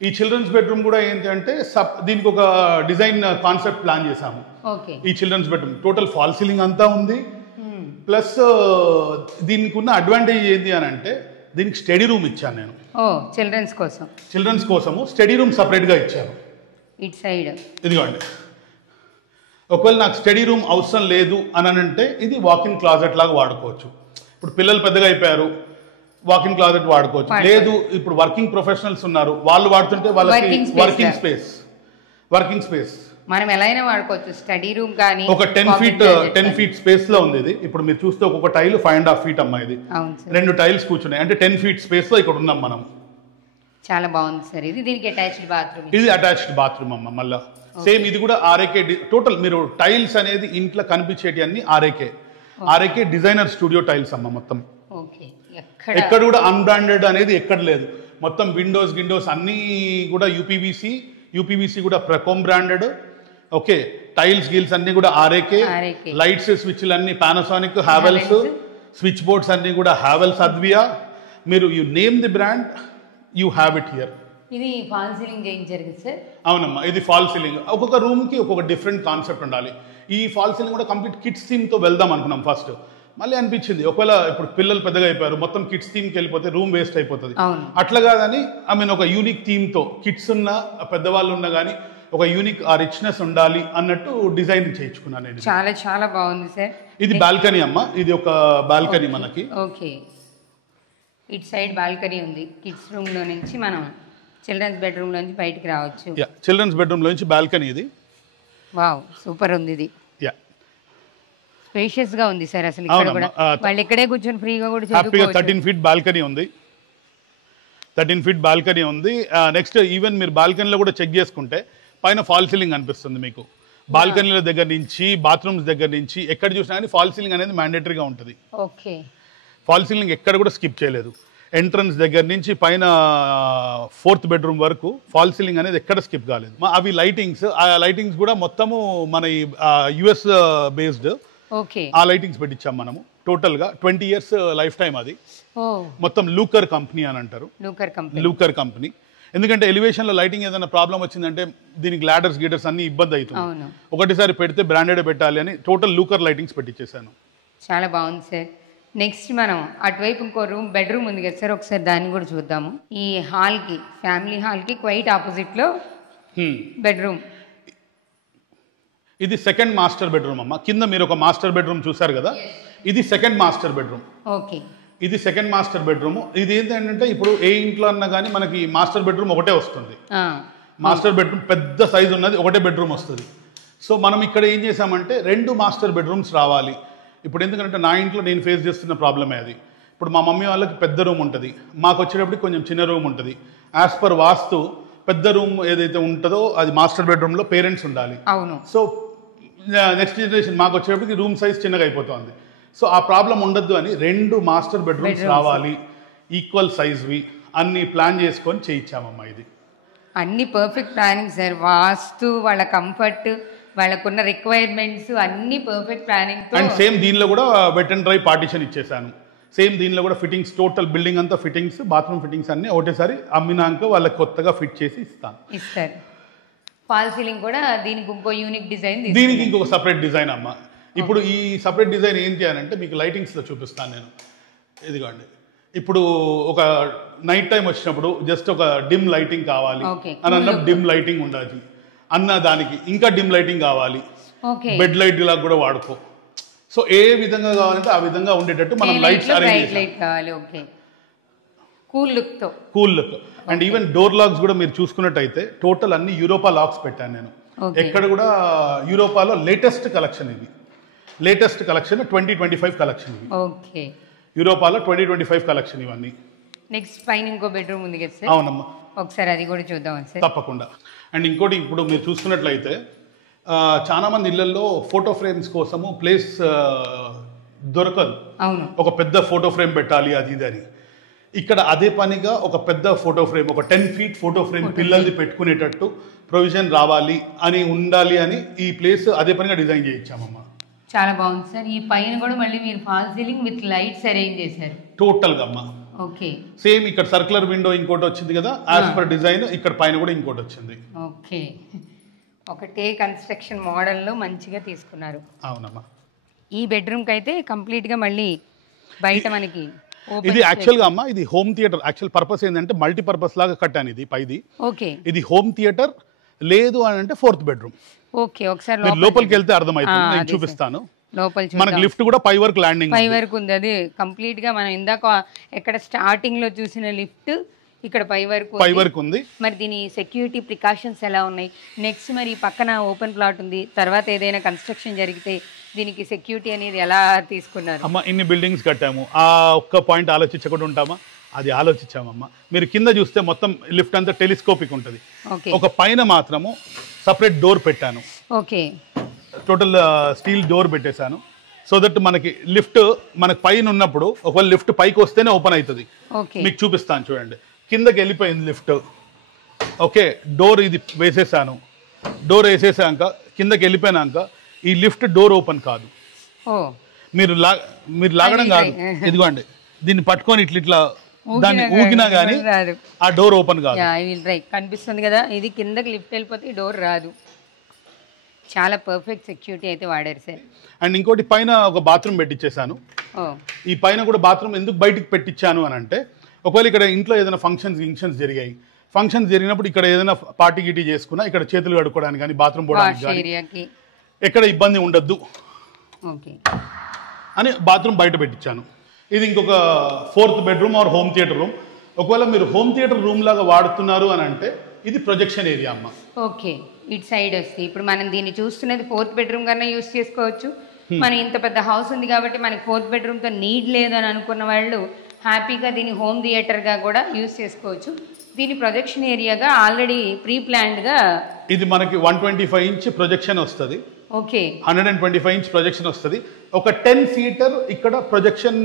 ఈ చిల్డ్రన్స్ బెడ్రూమ్ కూడా ఏంటంటే దీనికి ఒక డిజైన్ కాన్సెప్ట్ ప్లాన్ చేశాము. ఓకే. ఈ children's bedroom total fall ceiling అంతా ఉంది. ప్లస్ దీనికి ఉన్న అడ్వాంటేజ్ ఏంటి అని అంటే దీనికి స్టడీ రూమ్ ఇచ్చాను నేను. ఓ చిల్డ్రన్స్ కోసము స్టడీ రూమ్ సపరేట్గా ఇచ్చాను. ఇట్ సైడ్ ఇదిగోండి. ఒకవేళ నాకు స్టడీ రూమ్ అవసరం లేదు అని అంటే ఇది వాకింగ్ క్లాజెట్ లాగా వాడుకోవచ్చు. ఇప్పుడు పిల్లలు పెద్దగా అయిపోయారు, వాకింగ్ క్లాజెట్ వాడుకోవచ్చు. లేదు ఇప్పుడు వర్కింగ్ ప్రొఫెషనల్స్ ఉన్నారు, వాళ్ళు వాడుతుంటే వాళ్ళకి వర్కింగ్ స్పేస్ మనం ఎలా అయినా వాడుకోవచ్చు. స్టడీ రూమ్ కానీ ఒక 10 feet స్పేస్ లో ఉంది ఇది. ఇప్పుడు మీరు చూస్తే ఒక్కొక్క టైల్ 5.5 feet అమ్మా ఇది. 2 టైల్స్ కూర్చున్నాయి అంటే 10 feet స్పేస్ లో ఇక్కడ ఉన్నాం మనం. చాలా బాగుంది సార్. ఇది దీనికి అటాచ్డ్ బాత్రూమ్. ఇది అటాచ్డ్ బాత్రూమ్ అమ్మ. మళ్ళా సేమ్ ఇది కూడా ఆర్ఏకే టోటల్. మీరు టైల్స్ అనేది ఇంట్లో కనిపించేటి అన్ని ఆర్ఏకే డిజైనర్ స్టూడియో టైల్స్ అమ్మ మొత్తం. ఎక్కడ కూడా అన్బ్రాండెడ్ అనేది ఎక్కడ లేదు. మొత్తం విండోస్ అన్నీ కూడా యూపీవీసీ కూడా ప్రకోమ్ బ్రాండెడ్. ఓకే. టైల్స్ అన్ని కూడా ఆర్ఏకే. లైట్స్ స్విచ్లు అన్ని పానాసోనిక్, హావెల్స్. స్విచ్ బోర్డ్స్ అన్ని కూడా హావెల్స్, అద్వియా. మీరు you name the brand, you have it here. ఇది ఫాల్ సీలింగ్ చేయించారు కదా సార్? అవునమ్మా, ఇది ఫాల్ సీలింగ్. ఒక్కొక్క రూమ్ కి ఒక్కొక్క డిఫరెంట్ కాన్సెప్ట్ ఉండాలి. ఈ ఫాల్ సీలింగ్ కూడా కంప్లీట్ కిడ్స్ థీమ్ తో వెళ్దాం అనుకున్నాం ఫస్ట్. మళ్ళీ అనిపించింది ఒకవేళ ఇప్పుడు పిల్లలు పెద్దగా అయిపోయారు, మొత్తం కిడ్స్ థీమ్కి వెళ్ళిపోతే రూమ్ వేస్ట్ అయిపోతుంది. అట్లా కాదని ఒక యూనిక్ థీమ్ తో కిడ్స్ ఉన్న పెద్దవాళ్ళు ఉన్నా కానీ ఒక యూనిక్ రిచ్నెస్ ఉండాలి అన్నట్టు డిజైన్ చేయించుకున్నాను నేను. చాలా చాలా బాగుంది సార్. ఇది బాల్కనీ అమ్మ. ఇది ఒక బాల్కనీ మనకి. ఓకే. ఇట్ సైడ్ బాల్కనీ ఉంది. కిడ్స్ రూమ్ లో నుంచి మనం చిల్డ్రన్స్ బెడ్రూమ్ నుంచి బయటికి రావచ్చు. చిల్డ్రన్స్ బెడ్రూమ్ నుంచి బాల్కనీ ఇది. వావ్, సూపర్ ఉంది ఇది. స్పేషియస్ గా ఉంది సార్. అసలు ఇక్కడ కూడా వాళ్ళు ఇక్కడే కూర్చొని ఫ్రీగా కూడా చదువుకోవచ్చు. 13 feet బాల్కనీ ఉంది. 13 feet బాల్కనీ ఉంది. నెక్స్ట్ ఈవెన్ మీరు బాల్కనీలో కూడా చెక్ చేసుకుంటే పైన ఫాల్ సీలింగ్ అనిపిస్తుంది మీకు. బాల్కనీల దగ్గర నుంచి బాత్రూమ్స్ దగ్గర నుంచి ఎక్కడ చూసినా కానీ ఫాల్ సీలింగ్ అనేది మ్యాండేటరీగా ఉంటుంది. ఓకే. ఫాల్ సీలింగ్ ఎక్కడ కూడా స్కిప్ చేయలేదు. ఎంట్రన్స్ దగ్గర నుంచి పైన 4th bedroom వరకు ఫాల్ సీలింగ్ అనేది ఎక్కడ స్కిప్ కాలేదు. అవి ఆ లైటింగ్స్ కూడా మొత్తము మన యుఎస్ బేస్డ్. ఆ లైటింగ్స్ పెట్టించాం మనము. టోటల్ గా 20 years లైఫ్ టైం అది. మొత్తం లూకర్ కంపెనీ అని అంటారు. లూకర్ కంపెనీ. ఎందుకంటే ఎలివేషన్ లో లైటింగ్ ఏదైనా ప్రాబ్లం వచ్చిందంటే దీనికి లాడర్స్ గీటర్స్ అన్ని ఇబ్బంది అవుతుంది. ఒకటిసారి పెడితే బ్రాండెడ్ పెట్టాలి అని టోటల్ లూకర్ లైటింగ్స్ పెట్టించేసాను. చాలా బాగుంది సార్. నెక్స్ట్ మనం అటువైపు ఇంకో బెడ్రూమ్ ఉంది కదా సార్, ఒకసారి దాన్ని కూడా చూద్దాము. ఈ హాల్ కి, ఫ్యామిలీ హాల్ కి క్వైట్ ఆపోజిట్ లో బెడ్రూమ్. ఇది సెకండ్ మాస్టర్ బెడ్రూమ్ అమ్మ. కింద మీరు ఒక మాస్టర్ బెడ్రూమ్ చూసారు కదా, ఇది సెకండ్ మాస్టర్ బెడ్రూమ్. ఓకే. ఇది సెకండ్ మాస్టర్ బెడ్రూమ్. ఇది ఏంటంటే ఇప్పుడు ఏ ఇంట్లో అన్నా కానీ మనకి మాస్టర్ బెడ్రూమ్ ఒకటే వస్తుంది. మాస్టర్ బెడ్రూమ్ పెద్ద సైజు ఉన్నది ఒకటే బెడ్రూమ్ వస్తుంది. సో మనం ఇక్కడ ఏం చేసామంటే 2 మాస్టర్ బెడ్రూమ్స్ రావాలి. ఇప్పుడు ఎందుకంటే నా ఇంట్లో నేను ఫేస్ చేస్తున్న ప్రాబ్లమే అది. ఇప్పుడు మా మమ్మీ వాళ్ళకి పెద్ద రూమ్ ఉంటుంది, మాకు వచ్చేటప్పటికి కొంచెం చిన్న రూమ్ ఉంటుంది. యాజ్ పర్ వాస్తు పెద్ద రూమ్ ఏదైతే ఉంటుందో అది మాస్టర్ బెడ్రూమ్లో పేరెంట్స్ ఉండాలి. సో నెక్స్ట్ జనరేషన్ మాకు వచ్చేటప్పటికి రూమ్ సైజ్ చిన్నగా అయిపోతుంది. సో ఆ ప్రాబ్లం ఉండద్దు అని 2 మాస్టర్ బెడ్రూమ్స్ రావాలి, ఈక్వల్ సైజ్వి అన్ని ప్లాన్ చేసుకొని చేయించామమ్మా. ఇది అన్ని పర్ఫెక్ట్ ప్లానింగ్ సార్. వాస్తు, వాళ్ళ కంఫర్ట్, వాళ్ళకున్న రిక్వైర్మెంట్స్ అన్ని పర్ఫెక్ట్ ప్లానింగ్. అండ్ సేమ్ దీనిలో కూడా వెట్ అండ్ డ్రై పార్టీషన్ ఇచ్చేసాను. సేమ్ దీనిలో కూడా ఫిట్టింగ్స్, టోటల్ బిల్డింగ్ అంతా ఫిట్టింగ్స్, బాత్రూమ్ ఫిట్టింగ్స్ అన్ని ఒకటేసారి అమ్మినాక వాళ్ళకి కొత్తగా ఫిట్ చేసి ఇస్తారు. ఫాల్ సీలింగ్ కూడా దీనికి ఇంకో యూనిక్ డిజైన్, దీనికి ఇంకొక సపరేట్ డిజైన్ అమ్మ. ఇప్పుడు ఈ సపరేట్ డిజైన్ ఏం చేయాలంటే మీకు లైటింగ్స్లో చూపిస్తాను నేను. ఇదిగోండి, ఇప్పుడు ఒక నైట్ టైం వచ్చినప్పుడు జస్ట్ ఒక డిమ్ లైటింగ్ కావాలి అని అన్నప్పుడు డిమ్ లైటింగ్ ఉండాలి అన్న దానికి ఇంకా డిమ్ లైటింగ్ కావాలి, బెడ్ లైట్ ఇలా కూడా వాడుకో. సో ఏ విధంగా కావాలంటే ఆ విధంగా ఉండేటట్టు మనం లైట్స్ అరేంజ్ చేయాలి. Cool look. And even door lakhs కూడా మీరు చూసుకున్నట్టయితే టోటల్ అన్ని యూరోపా లాక్స్ పెట్టాను నేను. ఎక్కడ కూడా యూరోపాలో లేటెస్ట్ కలెక్షన్ ఇది. లేటెస్ట్ కలెక్షన్ 2025 కలెక్షన్ ఇది. యూరోపాలో 2025 కలెక్షన్ ఇవన్నీ. నెక్స్ట్ పైన ఇంకో బెడ్రూమ్ ఉంది కదా సార్? అవునమ్మా, ఒకసారి అది కూడా చూద్దాం సార్. తప్పకుండా. అండ్ ఇంకోటి, ఇప్పుడు మీరు చూసుకున్నట్లయితే చాలా మంది ఇళ్లలో ఫోటో ఫ్రేమ్స్ కోసము ప్లేస్ దొరకదు. అవును, ఒక పెద్ద ఫోటో ఫ్రేమ్ పెట్టాలి అది ఇది అని. ఇక్కడ అదే పనిగా ఒక పెద్ద ఫోటో ఫ్రేమ్, ఒక 10 feet ఫోటో ఫ్రేమ్ పిల్లల్ని పెట్టుకునేటట్టు ప్రొవిజన్ రావాలి అని ఉండాలి అని ఈ ప్లేస్ అదే పనిగా డిజైన్ చేయించామమ్మా. చాలా బాగుంది సార్. ఈ పైన కూడా మళ్ళీ మీరు fall ceiling with lights arrange చేశారు టోటల్ గా అమ్మా. ఓకే. సేమ్ ఇక్కడ సర్క్యులర్ విండో ఇంకోటి వచ్చింది కదా యాజ్ పర్ డిజైన్, ఇక్కడ పైన కూడా ఇంకోటి వచ్చింది. ఓకే. ఒకటే కన్స్ట్రక్షన్ మోడల్లో మంచిగా తీసుకున్నారు. అవునమ్మా. ఈ బెడ్రూమ్కి అయితే కంప్లీట్గా మళ్ళీ బయట మనకి ఇది యాక్చువల్గా అమ్మా ఇది హోమ్ థియేటర్. యాక్చువల్ పర్పస్ ఏంటంటే మల్టీపర్పస్ లాగా కట్టాను ఇది పైది. ఓకే. ఇది హోమ్ థియేటర్ లేదు అని అంటే 4th బెడ్రూమ్. ఓకే, ఒకసారి లోపలికి వెళ్తే అర్థమవుతుంది, నేను చూపిస్తాను. లోపల మనకి లిఫ్ట్ కూడా పై వరకు ల్యాండింగ్ పై వరకు ఉంది. అది కంప్లీట్ గా మనం ఇందాక ఎక్కడ స్టార్టింగ్ లో చూసిన లిఫ్ట్ ఇక్కడ పై వరకు ఉంది. మరి దీని సెక్యూరిటీ ప్రికాషన్స్ ఎలా ఉన్నాయి? నెక్స్ట్ మరి పక్కన ఓపెన్ ప్లాట్ ఉంది, తర్వాత ఏదైనా కన్స్ట్రక్షన్ జరిగితే దీనికి సెక్యూరిటీ అనేది ఎలా తీసుకున్నారు? అమ్మ ఇన్ని బిల్డింగ్స్ కట్టాము, ఆ ఒక్క పాయింట్ ఆలోచించకుండా ఉంటామా? అది ఆలోచించామమ్మా. మీరు కింద చూస్తే మొత్తం లిఫ్ట్ అంతా టెలిస్కోపిక్ ఉంటుంది. ఒక పైన మాత్రము సపరేట్ డోర్ పెట్టాను. ఓకే, టోటల్ స్టీల్ డోర్ పెట్టేశాను. సో దట్ మనకి లిఫ్ట్ మనకి పైన ఉన్నప్పుడు ఒకవేళ లిఫ్ట్ పైకి వస్తేనే ఓపెన్ అవుతుంది. మీకు చూపిస్తాను చూడండి. కిందకి వెళ్ళిపోయింది లిఫ్ట్. ఓకే, డోర్ ఇది వేసేసాను. డోర్ వేసేసాక కిందకి వెళ్ళిపోయినాక ఈ లిఫ్ట్ డోర్ ఓపెన్ కాదు. మీరు లాగడం కాదు, ఇదిగోండి దీన్ని పట్టుకొని ఇట్లా దాన్ని ఊగినా కానీ ఆ డోర్ ఓపెన్ కాదు. కనిపిస్తుంది కదా, ఇది కిందకి లిఫ్ట్ వెళ్ళిపోతే ఈ డోర్ రాదు. చాలా పర్ఫెక్ట్ సెక్యూరిటీ అయితే వాడారు సార్. అండ్ ఇంకోటి పైన ఒక బాత్రూమ్ పెట్టించేసాను. ఈ పైన కూడా బాత్రూమ్ ఎందుకు బయటికి పెట్టించాను అని అంటే ఒకవేళ ఇక్కడ ఇంట్లో ఏదైనా ఫంక్షన్స్ జరిగాయి, ఫంక్షన్స్ జరిగినప్పుడు ఇక్కడ ఏదైనా పార్టీ గిటీ చేసుకున్నా ఇక్కడ చేతులు కడుక్కోవడానికి కానీ బాత్రూమ్ పోవడానికి కానీ ఎక్కడ ఇబ్బంది ఉండద్దు అని బాత్రూమ్ బయట పెట్టించాను. ఇది ఇంకొక 4th bedroom are home theatre room. ఒకవేళ మీరు హోమ్ థియేటర్ రూమ్ లాగా వాడుతున్నారు అని అంటే ఇది ప్రొజెక్షన్ ఏరియా అమ్మ. ఓకే, ఇటు సైడ్ వస్తుంది. ఇప్పుడు మనం దీన్ని చూస్తున్నది 4th బెడ్రూమ్ కన్నా యూస్ చేసుకోవచ్చు. మనం ఇంత పెద్ద హౌస్ ఉంది కాబట్టి మనకి 4th బెడ్రూమ్తో నీడ్ లేదు అని అనుకున్న వాళ్ళు హ్యాపీగా దీన్ని హోమ్ థియేటర్గా కూడా యూస్ చేసుకోవచ్చు. దీని ప్రొజెక్షన్ ఏరియాగా ఆల్రెడీ ప్రీ ప్లాన్డ్గా ఇది మనకి 125 ఇంచ్ ప్రొజెక్షన్ వస్తుంది. ఓకే, 125 ఇంచ్ ప్రొజెక్షన్ వస్తుంది. ఒక 10 సీటర్ ఇక్కడ ప్రొజెక్షన్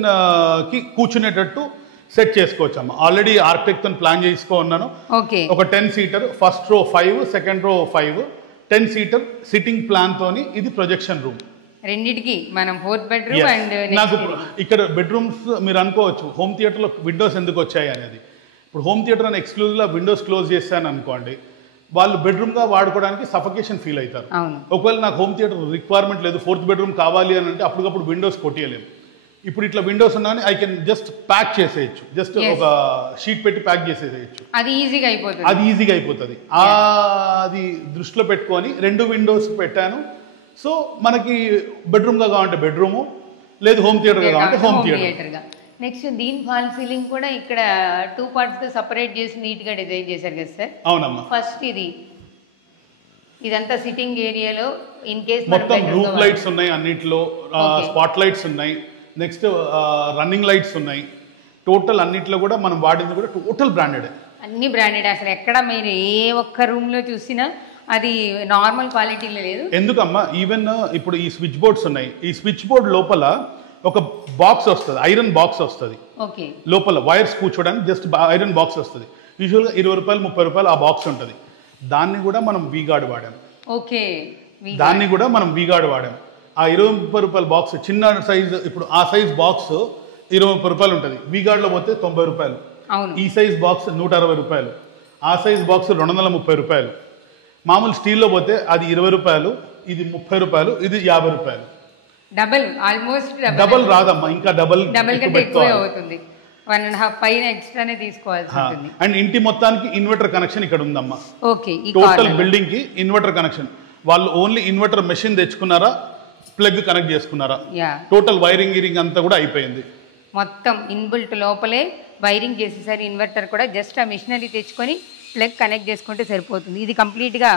కి కూర్చునేటట్టు సెట్ చేసుకోవచ్చు అమ్మ. ఆల్రెడీ ఆర్కిటెక్ట్ తో ప్లాన్ చేసుకున్నాను. ఓకే, ఒక 10 seater, first row 5, second row 5, 10 seater sitting plan తోని ఇది ప్రొజెక్షన్ రూమ్. రెండిటికి మనం 4th బెడ్రూమ్ అండ్ నాకు ఇక్కడ బెడ్రూమ్స్ మీరు అనుకోవచ్చు హోమ్ థియేటర్ లో విండోస్ ఎందుకు వచ్చాయి అనేది. ఇప్పుడు హోమ్ థియేటర్ అని ఎక్స్క్లూజివ్ గా విండోస్ క్లోజ్ చేశాను అనుకోండి, వాళ్ళు బెడ్రూమ్ గా వాడుకోవడానికి సఫకేషన్ ఫీల్ అవుతారు. ఒకవేళ నాకు హోమ్ థియేటర్ రిక్వైర్మెంట్ లేదు, 4th బెడ్రూమ్ కావాలి అని అంటే అప్పటికప్పుడు విండోస్ కొట్టేయలేము. ఇప్పుడు ఇట్లా విండోస్ ఉన్నాయని ఐ కెన్ జస్ట్ ప్యాక్ చేసేయచ్చు, జస్ట్ ఒక షీట్ పెట్టి ప్యాక్ చేసేయచ్చు. అది ఈజీగా అయిపోతుంది. అది దృష్టిలో పెట్టుకొని 2 విండోస్ పెట్టాను. సో మనకి బెడ్రూమ్ గా కావాలంటే బెడ్రూము, లేదు హోమ్ థియేటర్ గా కావాలంటే హోమ్ థియేటర్. నెక్స్ట్ దీని ఫాల్ సీలింగ్ కూడా ఇక్కడ 2 పార్ట్స్ గా సెపరేట్ చేసి నీట్ గా డిజైన్ చేశారు కదా సార్? అవునమ్మా. ఫస్ట్ ఇదంతా సిట్టింగ్ ఏరియాలో ఇన్ కేస్ మొత్తం రూఫ్ లైట్స్ ఉన్నాయి, అన్నిట్లో స్పాట్ లైట్స్ ఉన్నాయి, నెక్స్ట్ రన్నింగ్ లైట్స్ ఉన్నాయి. టోటల్ అన్నిట్లో కూడా మనం వాడింది కూడా టోటల్ బ్రాండెడ్. అన్ని బ్రాండెడ్. అసలు ఎక్కడ మీరు ఏ ఒక్క రూమ్ లో చూసినా అది నార్మల్ క్వాలిటీలో లేదు. ఎందుకమ్మా, ఈవెన్ ఇప్పుడు ఈ స్విచ్ బోర్డ్స్ ఉన్నాయి. ఈ స్విచ్ బోర్డ్ లోపల ఒక బాక్స్ వస్తుంది, ఐరన్ బాక్స్ వస్తుంది. లోపల వైర్స్ కూర్చోడానికి జస్ట్ ఐరన్ బాక్స్ వస్తుంది. యూజువల్గా 20 రూపాయలు 30 రూపాయలు ఆ బాక్స్ ఉంటుంది. దాన్ని కూడా మనం వీగార్డ్ వాడాము. ఆ 20 రూపాయల బాక్స్ చిన్న సైజ్, ఇప్పుడు ఆ సైజ్ బాక్స్ 20 రూపాయలు ఉంటుంది. వీగార్డ్లో పోతే 90 రూపాయలు. ఈ సైజ్ బాక్స్ 160 రూపాయలు. ఆ సైజ్ బాక్స్ 230 రూపాయలు. మామూలు స్టీల్లో పోతే అది 20 రూపాయలు, ఇది 30 రూపాయలు, ఇది 50 రూపాయలు. డబల్ రాదమ్మా, ఇంకా డబల్ అవుతుంది. 1.5 పైన ఎక్స్ట్రానే తీసుకోవాల్సి ఉంటుంది. అండ్ ఇంటి మొత్తానికి ఇన్వర్టర్ కనెక్షన్ ఇక్కడ ఉందమ్మా. టోటల్ బిల్డింగ్ కి ఇన్వర్టర్ కనెక్షన్. వాళ్ళు ఓన్లీ ఇన్వర్టర్ మెషిన్ తెచ్చుకున్నారా, ప్లగ్ కనెక్ట్ చేసుకున్నారా, టోటల్ వైరింగ్ అంతా కూడా అయిపోయింది. మొత్తం ఇన్బిల్ట్ లోపలే వైరింగ్ చేసేసరి. ఇన్వర్టర్ కూడా జస్ట్ ఆ మిషనరీ తెచ్చుకొని ప్లగ్ కనెక్ట్ చేసుకుంటే సరిపోతుంది. ఇది కంప్లీట్ గా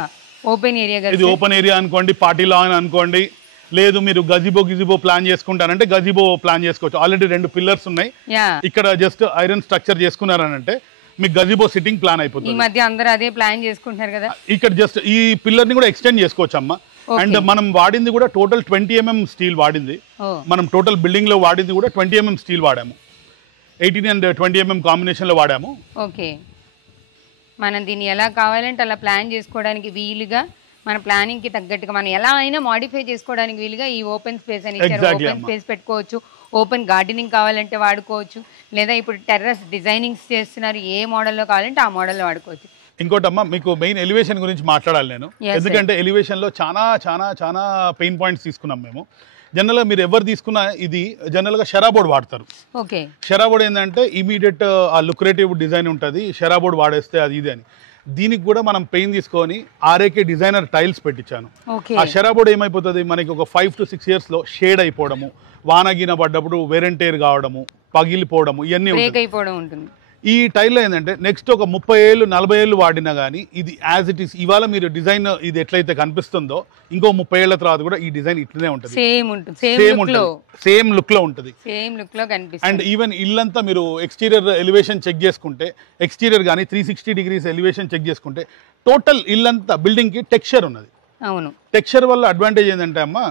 ఓపెన్ ఏరియా. ఇది ఓపెన్ ఏరియా అనుకోండి, పార్టీ లాన్ అనుకోండి, లేదు మీరు గజిబో ప్లాన్ చేసుకుంటారంటే గజిబో ప్లాన్ చేసుకోవచ్చు. ఆల్రెడీ 2 పిల్లర్స్ ఉన్నాయి. ఇక్కడ జస్ట్ ఐరన్ స్ట్రక్చర్ చేసుకున్నారనంటే మీకు గజిబో సిట్టింగ్ ప్లాన్ అయిపోతుంది. ఈ మధ్య అందరూ అదే ప్లాన్ చేసుకుంటున్నారు కదా. ఇక్కడ జస్ట్ ఈ పిల్లర్ ని కూడా ఎక్స్టెండ్ చేసుకోవచ్చు అమ్మా. అండ్ మనం వాడింది కూడా టోటల్ 20 mm స్టీల్ వాడింది. మనం టోటల్ బిల్డింగ్ లో వాడింది కూడా 20 mm స్టీల్ వాడాము. 18 and 20 mm కాంబినేషన్ లో వాడాము. ఓకే, మనం దీన్ని ఎలా కావాలంటే అలా ప్లాన్ చేసుకోవడానికి వీలుగా, మన ప్లానింగ్ కి తగ్గట్టుగా మనం ఎలా అయినా మాడిఫై చేసుకోవడానికి వీలుగా ఈ ఓపెన్ స్పేస్ అని ఇచ్చారు. ఓపెన్ స్పేస్ పెట్టుకోవచ్చు, ఓపెన్ గార్డెనింగ్ కావాలంటే వాడుకోవచ్చు, లేదా ఇప్పుడు టెర్రస్ డిజైనింగ్స్ చేస్తున్నారు, ఏ మోడల్లో కావాలంటే ఆ మోడల్లో వాడుకోవచ్చు. ఇంకోటమ్మా మీకు మెయిన్ ఎలివేషన్ గురించి మాట్లాడాలి నేను. ఎందుకంటే ఎలివేషన్లో చాలా చాలా చాలా పెయిన్ పాయింట్స్ తీసుకున్నాం మేము. జనరల్గా మీరు ఎవరు తీసుకున్నా ఇది జనరల్గా షెరాబోర్డ్ వాడతారు. ఓకే, షెరాబోర్డ్ ఏంటంటే ఇమీడియట్ ఆ లుక్రేటివ్ డిజైన్ ఉంటుంది, షెరాబోర్డ్ వాడేస్తే అది ఇది అని. దీనికి కూడా మనం పెయిన్ తీసుకొని ఆర్ఏకే డిజైనర్ టైల్స్ పెట్టించాను. ఆ షెరాబోర్డ్ ఏమైపోతుంది మనకి ఒక 5 to 6 yearsలో షేడ్ అయిపోవడము, వానగిన పడ్డప్పుడు వేరెంటేర్ కావడము, పగిలిపోవడము ఇవన్నీ ఉంటుంది. ఈ టైల్లో ఏంటంటే నెక్స్ట్ ఒక 30 ఏళ్ళు 40 ఏళ్ళు వాడినా కానీ ఇది యాజ్ ఇట్ ఈస్ ఇవాళ మీరు డిజైన్ ఇది ఎట్లయితే కనిపిస్తుందో ఇంకో 30 ఏళ్ల తర్వాత కూడా ఈ డిజైన్ ఇట్లనే ఉంటుంది, సేమ్ లుక్ లో ఉంటుంది. అండ్ ఈవెన్ ఇల్లంతా మీరు ఎక్స్టీరియర్ ఎలివేషన్ చెక్ చేసుకుంటే, ఎక్స్టీరియర్ కానీ 360 degrees ఎలివేషన్ చెక్ చేసుకుంటే టోటల్ ఇల్లంతా బిల్డింగ్ కి టెక్స్చర్ ఉన్నది. అవును, టెక్స్చర్ వల్ల అడ్వాంటేజ్ ఏంటంటే అమ్మా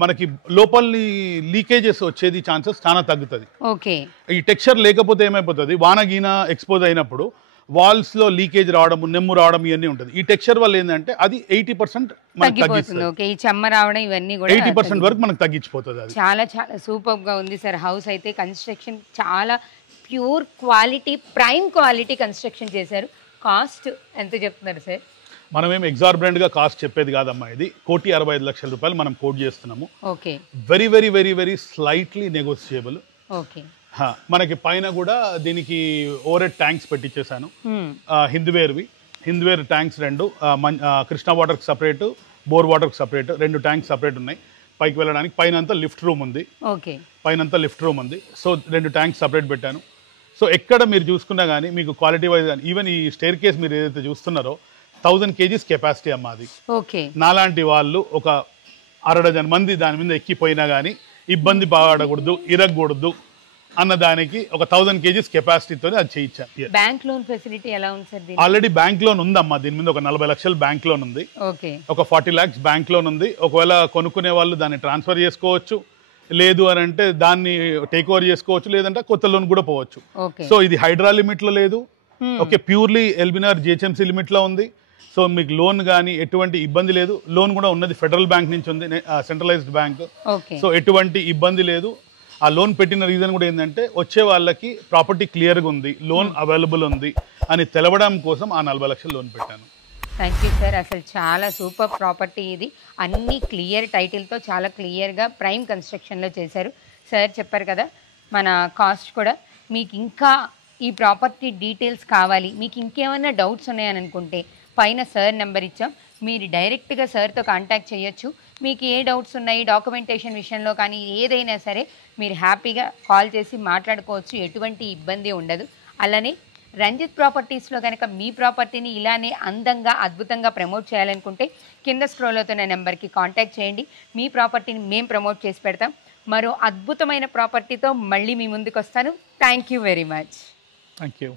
మనకి లోపలి లీకేజెస్ వచ్చేది ఛాన్సెస్ చాలా తగ్గుతుంది. ఓకే, ఈ టెక్స్చర్ లేకపోతే ఏమైపోతుంది వానగీన ఎక్స్పోజ్ అయినప్పుడు వాల్స్ లో లీకేజ్ రావడం, నెమ్ము రావడం ఇవన్నీ ఉంటుంది. ఈ టెక్స్చర్ వల్ల ఏంటంటే అది 80% మనకి తగ్గిస్తుంది. ఓకే, ఈ చెమ్మ రావడం ఇవన్నీ కూడా 80% వరకు మనకు తగ్గించిపోతుంది. అది చాలా చాలా సూపర్ గా ఉంది సార్. హౌస్ అయితే కన్స్ట్రక్షన్ చాలా pure quality, prime quality construction చేశారు. కాస్ట్ ఎంత చెప్తున్నారు సార్? మనం ఏం ఎగ్జార్బరెంట్ గా కాస్ట్ చెప్పేది కాదమ్మా, ఇది 1,65,00,000 రూపాయలు మనం కోట్ చేస్తున్నాము. Okay, very very very very slightly negotiable. Okay, మనకి పైన కూడా దీనికి over tanks పెట్టించేసాను, Hindware tanks 2, Krishna వాటర్కి సపరేట్, బోర్ వాటర్కి సపరేట్, 2 ట్యాంక్స్ సపరేట్ ఉన్నాయి. పైకి వెళ్ళడానికి పైన అంతా లిఫ్ట్ రూమ్ ఉంది. ఓకే, పైన అంతా లిఫ్ట్ రూమ్ ఉంది. సో 2 ట్యాంక్స్ సపరేట్ పెట్టాను. సో ఎక్కడ మీరు చూసుకున్నా కానీ మీకు క్వాలిటీ వైజ్ కానీ ఈవెన్ ఈ స్టేర్ కేస్ మీరు ఏదైతే చూస్తున్నారో 1000 kgs కెపాసిటీ అమ్మా అది. ఓకే, నాలాంటి వాళ్ళు ఒక 60 మంది దాని మీద ఎక్కిపోయినా కానీ ఇబ్బంది పడకూడదు, ఇరగకూడదు అన్న దానికి ఒక 1000 kgs కెపాసిటీతో అది చేయించాను. బ్యాంక్ లోన్ ఫెసిలిటీ ఎలా ఉంది సార్? ఆల్రెడీ బ్యాంక్ లోన్ ఉందమ్మా, దీని మీద ఒక 40 లక్షలు బ్యాంక్ లోన్ ఉంది. ఓకే, ఒక 40 lakhs బ్యాంక్ లోన్ ఉంది. ఒకవేళ కొనుక్కునే వాళ్ళు దాన్ని ట్రాన్స్ఫర్ చేసుకోవచ్చు, లేదు అని అంటే దాన్ని టేక్ ఓవర్ చేసుకోవచ్చు, లేదంటే కొత్త లోన్ కూడా పోవచ్చు. సో ఇది హైడ్రా లిమిట్ లో లేదు, ఓకే, ప్యూర్లీ ఎల్బినార్ జిహెచ్ఎంసీ లిమిట్ లో ఉంది. సో మీకు లోన్ కానీ ఎటువంటి ఇబ్బంది లేదు. లోన్ కూడా ఉన్నది ఫెడరల్ బ్యాంక్ నుంచి ఉంది, సెంట్రలైజ్డ్ బ్యాంక్. సో ఎటువంటి ఇబ్బంది లేదు. ఆ లోన్ పెట్టిన రీజన్ కూడా ఏంటంటే వచ్చే వాళ్ళకి ప్రాపర్టీ క్లియర్గా ఉంది, లోన్ అవైలబుల్ ఉంది అని తెలవడం కోసం ఆ 40 లక్షలు లోన్ పెట్టాను. Thank you sir. అసలు చాలా సూపర్ ప్రాపర్టీ ఇది. అన్ని క్లియర్ టైటిల్తో చాలా క్లియర్గా ప్రైమ్ కన్స్ట్రక్షన్లో చేశారు. సార్ చెప్పారు కదా మన కాస్ట్ కూడా. మీకు ఇంకా ఈ ప్రాపర్టీ డీటెయిల్స్ కావాలి, మీకు ఇంకేమైనా డౌట్స్ ఉన్నాయని అనుకుంటే పైన సార్ నెంబర్ ఇచ్చాం, మీరు డైరెక్ట్గా సార్తో కాంటాక్ట్ చేయొచ్చు. మీకు ఏ డౌట్స్ ఉన్నాయి డాక్యుమెంటేషన్ విషయంలో కానీ ఏదైనా సరే మీరు హ్యాపీగా కాల్ చేసి మాట్లాడుకోవచ్చు, ఎటువంటి ఇబ్బంది ఉండదు. అలానే రంజిత్ ప్రాపర్టీస్లో కనుక మీ ప్రాపర్టీని ఇలానే అందంగా అద్భుతంగా ప్రమోట్ చేయాలనుకుంటే కింద స్క్రోల్ అవుతున్న నెంబర్కి కాంటాక్ట్ చేయండి. మీ ప్రాపర్టీని మేము ప్రమోట్ చేసి పెడతాం. మరో అద్భుతమైన ప్రాపర్టీతో మళ్ళీ మీ ముందుకు వస్తాను. Thank you very much. Thank you.